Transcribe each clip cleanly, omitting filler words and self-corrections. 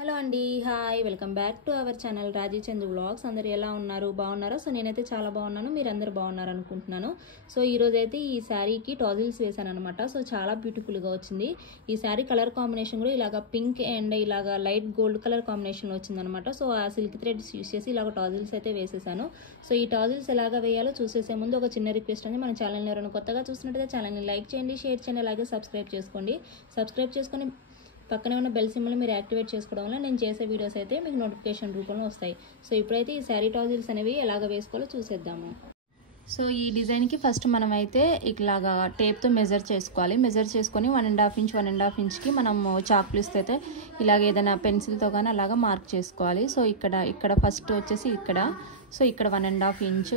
Hello అండి, hi, welcome back to our channel Raji Chandu vlogs. అందరు ఎలా ఉన్నారు? బాగున్నారా? సో నేనైతే చాలా బాగున్నాను, మీరందరూ బాగున్నారు అనుకుంటున్నాను. సో ఈరోజైతే ఈ శారీకి టాజిల్స్ వేసాను అనమాట. సో చాలా బ్యూటిఫుల్గా వచ్చింది. ఈ శారీ కలర్ కాంబినేషన్ కూడా ఇలాగ పింక్ అండ్ ఇలాగ లైట్ గోల్డ్ కలర్ కాంబినేషన్లో వచ్చిందనమాట. సో ఆ సిల్క్ థ్రెడ్స్ యూస్ చేసి ఇలాగ టాజిల్స్ అయితే వేసేసాను. సో ఈ టాజిల్స్ ఎలాగ వేయాలో చూసేసే ముందు ఒక చిన్న రిక్వెస్ట్ అండి, మన ఛానల్ని ఎవరైనా కొత్తగా చూసినట్టయితే ఛానల్ని లైక్ చేయండి, షేర్ చేయండి, అలాగే సబ్స్క్రైబ్ చేసుకోండి. సబ్స్క్రైబ్ చేసుకొని పక్కనే ఉన్న బెల్ సింబల్ మీరు యాక్టివేట్ చేసుకోవడం వల్ల నేను చేసే వీడియోస్ అయితే మీకు నోటిఫికేషన్ రూపంలో వస్తాయి. సో ఇప్పుడైతే ఈ శారీ టాజిల్స్ అనేవి ఎలాగ వేసుకోవాలో చూసేద్దాము. సో ఈ డిజైన్కి ఫస్ట్ మనం అయితే ఇలాగా టేప్తో మెజర్ చేసుకోవాలి. మెజర్ చేసుకొని 1.5 ఇంచ్కి మనం చాక్లెట్స్ అయితే ఇలాగ ఏదైనా పెన్సిల్తో కానీ అలాగా మార్క్ చేసుకోవాలి. సో ఇక్కడ ఫస్ట్ వచ్చేసి సో ఇక్కడ 1.5 ఇంచ్,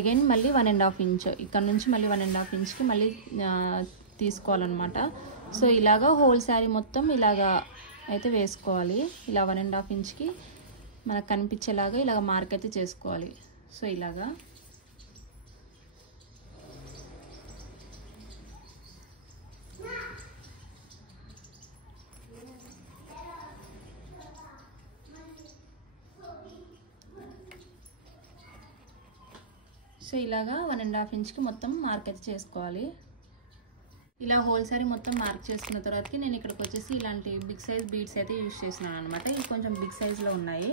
అగైన్ మళ్ళీ 1.5 ఇంచ్, ఇక్కడ నుంచి మళ్ళీ 1.5 ఇంచ్కి మళ్ళీ తీసుకోవాలన్నమాట. సో ఇలాగా హోల్ శారీ మొత్తం ఇలాగా అయితే వేసుకోవాలి. ఇలా 1.5 ఇంచ్కి మనకు కనిపించేలాగా ఇలాగ మార్క్ అయితే చేసుకోవాలి. సో ఇలాగా ఇలాగా 1.5 ఇంచ్కి మొత్తం మార్క్ అయితే చేసుకోవాలి. ఇలా హోల్ సారీ మొత్తం మార్క్ చేసుకున్న తర్వాతకి నేను ఇక్కడికి వచ్చేసి ఇలాంటి బిగ్ సైజ్ బీడ్స్ అయితే యూజ్ చేస్తున్నాను అనమాట. ఇవి కొంచెం బిగ్ సైజ్లో ఉన్నాయి.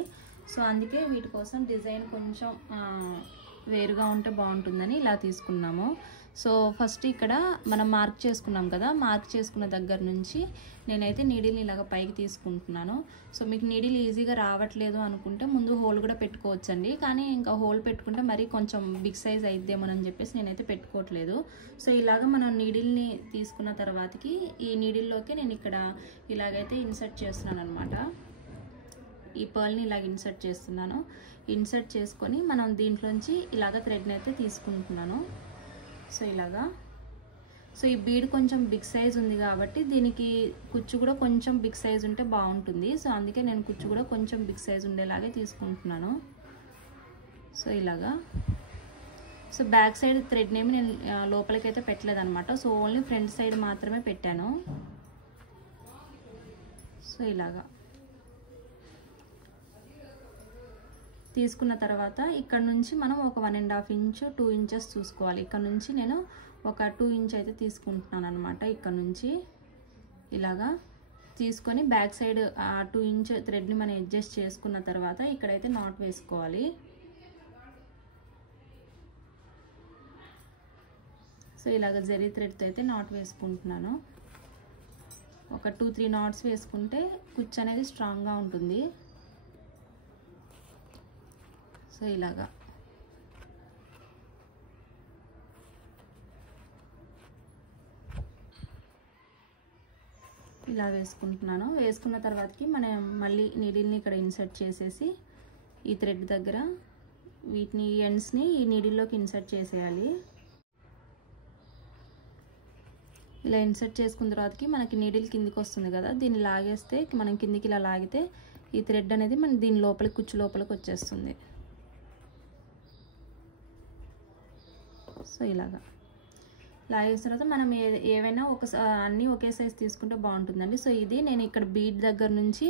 సో అందుకే వీటి కోసం డిజైన్ కొంచెం వేరుగా ఉంటే బాగుంటుందని ఇలా తీసుకున్నాము. సో ఫస్ట్ ఇక్కడ మనం మార్క్ చేసుకున్నాం కదా, మార్క్ చేసుకున్న దగ్గర నుంచి నేనైతే నీడిల్ని ఇలాగ పైకి తీసుకుంటున్నాను. సో మీకు నీడిల్ ఈజీగా రావట్లేదు అనుకుంటే ముందు హోల్ కూడా పెట్టుకోవచ్చండి. కానీ ఇంకా హోల్ పెట్టుకుంటే మరీ కొంచెం బిగ్ సైజ్ అయిద్దేమోనని చెప్పేసి నేనైతే పెట్టుకోవట్లేదు. సో ఇలాగ మనం నీడిల్ని తీసుకున్న తర్వాతకి ఈ నీడిల్లోకి నేను ఇక్కడ ఇలాగైతే ఇన్సర్ట్ చేస్తున్నాను అనమాట. ఈ పర్ల్ని ఇలాగ ఇన్సర్ట్ చేస్తున్నాను. ఇన్సర్ట్ చేసుకొని మనం దీంట్లోంచి ఇలాగ థ్రెడ్ని అయితే తీసుకుంటున్నాను. సో ఇలాగా సో ఈ బీడ్ కొంచెం బిగ్ సైజ్ ఉంది కాబట్టి దీనికి కుచ్చు కూడా కొంచెం బిగ్ సైజ్ ఉంటే బాగుంటుంది. సో అందుకే నేను కుచ్చు కూడా కొంచెం బిగ్ సైజ్ ఉండేలాగే తీసుకుంటున్నాను. సో ఇలాగా సో బ్యాక్ సైడ్ థ్రెడ్ నేమి నేను లోపలికైతే పెట్టలేదన్నమాట. సో ఓన్లీ ఫ్రంట్ సైడ్ మాత్రమే పెట్టాను. సో ఇలాగా తీసుకున్న తర్వాత ఇక్కడ నుంచి మనం ఒక 1.5 ఇంచ్ 2 ఇంచెస్ చూసుకోవాలి. ఇక్కడ నుంచి నేను ఒక 2 ఇంచ్ అయితే తీసుకుంటున్నాను అనమాట. ఇక్కడ నుంచి ఇలాగా తీసుకొని బ్యాక్ సైడ్ ఆ 2 ఇంచ్ థ్రెడ్ని మనం అడ్జస్ట్ చేసుకున్న తర్వాత ఇక్కడైతే నాట్ వేసుకోవాలి. సో ఇలాగ జరీ థ్రెడ్తో అయితే నాట్ వేసుకుంటున్నాను. ఒక 2-3 నాట్స్ వేసుకుంటే కుచ్చు అనేది స్ట్రాంగ్గా ఉంటుంది. సో ఇలాగా ఇలా వేసుకుంటున్నాను. వేసుకున్న తర్వాతకి మనం మళ్ళీ నీడిల్ని ఇక్కడ ఇన్సర్ట్ చేసేసి ఈ థ్రెడ్ దగ్గర వీటిని ఎండ్స్ని ఈ నీడిల్లోకి ఇన్సర్ట్ చేసేయాలి. ఇలా ఇన్సర్ట్ చేసుకున్న తర్వాతకి మనకి నీడిల్ కిందికి వస్తుంది కదా, దీన్ని లాగేస్తే మనం కిందికి ఇలా లాగితే ఈ థ్రెడ్ అనేది మన దీని లోపలికి కుచ్చు లోపలికి వచ్చేస్తుంది. సో ఇలాగా లాగేసిన తర్వాత మనం ఏవైనా అన్నీ ఒకే సైజ్ తీసుకుంటే బాగుంటుందండి. సో ఇది నేను ఇక్కడ బీడ్ దగ్గర నుంచి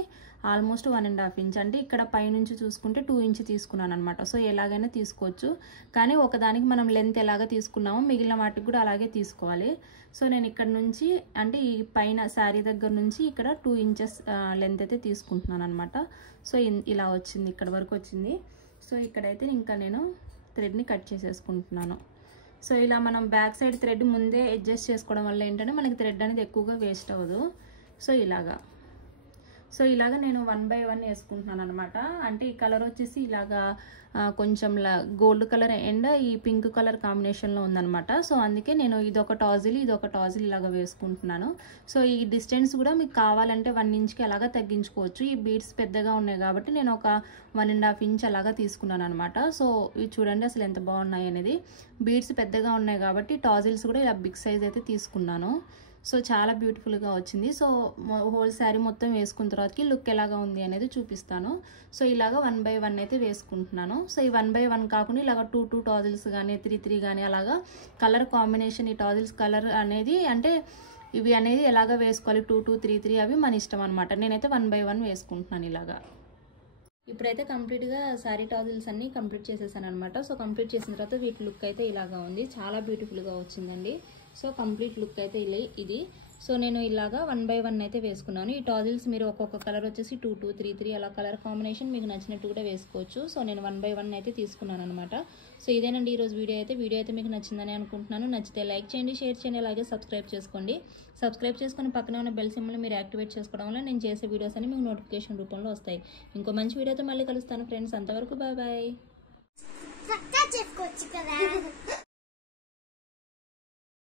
ఆల్మోస్ట్ 1.5 ఇంచ్, అంటే ఇక్కడ పైనుంచి చూసుకుంటే 2 ఇంచ్ తీసుకున్నాను అనమాట. సో ఎలాగైనా తీసుకోవచ్చు, కానీ ఒకదానికి మనం లెంత్ ఎలాగ తీసుకున్నామో మిగిలిన వాటికి కూడా అలాగే తీసుకోవాలి. సో నేను ఇక్కడ నుంచి అంటే ఈ పైన శారీ దగ్గర నుంచి ఇక్కడ 2 ఇంచెస్ లెంత్ అయితే తీసుకుంటున్నాను అనమాట. సో ఇలా వచ్చింది, ఇక్కడ వరకు వచ్చింది. సో ఇక్కడైతే ఇంకా నేను థ్రెడ్ని కట్ చేసేసుకుంటున్నాను. సో ఇలా మనం బ్యాక్ సైడ్ థ్రెడ్ ముందే అడ్జస్ట్ చేసుకోవడం వల్ల ఏంటంటే మనకి థ్రెడ్ అనేది ఎక్కువగా వేస్ట్ అవ్వదు. సో ఇలాగా నేను 1 by 1 వేసుకుంటున్నాను అనమాట. అంటే ఈ కలర్ వచ్చేసి ఇలాగా కొంచెం గోల్డ్ కలర్ అండ్ ఈ పింక్ కలర్ కాంబినేషన్లో ఉందనమాట. సో అందుకే నేను ఇదొక టాజిల్ ఇలాగా వేసుకుంటున్నాను. సో ఈ డిస్టెన్స్ కూడా మీకు కావాలంటే 1 ఇంచ్కి అలాగా తగ్గించుకోవచ్చు. ఈ బీడ్స్ పెద్దగా ఉన్నాయి కాబట్టి నేను ఒక 1.5 ఇంచ్ అలాగా తీసుకున్నాను అనమాట. సో ఇవి చూడండి అసలు ఎంత బాగున్నాయి అనేది. బీడ్స్ పెద్దగా ఉన్నాయి కాబట్టి టాజిల్స్ కూడా ఇలా బిగ్ సైజ్ అయితే తీసుకున్నాను. సో చాలా బ్యూటిఫుల్గా వచ్చింది. సో హోల్ శారీ మొత్తం వేసుకున్న తర్వాతకి లుక్ ఎలాగా ఉంది అనేది చూపిస్తాను. సో ఇలాగా 1 by 1 అయితే వేసుకుంటున్నాను. సో ఈ 1 by 1 కాకుండా ఇలాగ 2 టాజిల్స్ కానీ 3 కానీ అలాగా కలర్ కాంబినేషన్, ఈ టాజిల్స్ కలర్ అనేది అంటే ఇవి అనేది ఎలాగ వేసుకోవాలి 2 2 3 3 అవి మన ఇష్టం అనమాట. నేనైతే 1 by 1 వేసుకుంటున్నాను ఇలాగా. ఇప్పుడైతే కంప్లీట్గా శారీ టాజిల్స్ అన్ని కంప్లీట్ చేసేసాను అనమాట. సో కంప్లీట్ చేసిన తర్వాత వీటి లుక్ అయితే ఇలాగా ఉంది, చాలా బ్యూటిఫుల్గా వచ్చిందండి. సో కంప్లీట్ లుక్ అయితే ఇది. సో నేను ఇలాగా 1 by 1 అయితే వేసుకున్నాను. ఈ టాజిల్స్ మీరు ఒక్కొక్క కలర్ వచ్చేసి 2 2 3 3 అలా కలర్ కాంబినేషన్ మీకు నచ్చినట్టు కూడా వేసుకోవచ్చు. సో నేను 1 by 1 అయితే తీసుకున్నాను అనమాట. సో ఇదేనండి ఈరోజు వీడియో అయితే మీకు నచ్చిందని అనుకుంటున్నాను. నచ్చితే లైక్ చేయండి, షేర్ చేయండి, అలాగే సబ్స్క్రైబ్ చేసుకోండి. సబ్స్క్రైబ్ చేసుకుని పక్కనే ఉన్న బెల్ సింబల్ని మీరు యాక్టివేట్ చేసుకోవడం వల్ల నేను చేసే వీడియోస్ అన్ని మీకు నోటిఫికేషన్ రూపంలో వస్తాయి. ఇంకో మంచి వీడియోతో మళ్ళీ కలుస్తాను ఫ్రెండ్స్. అంతవరకు బాయ్ బాయ్.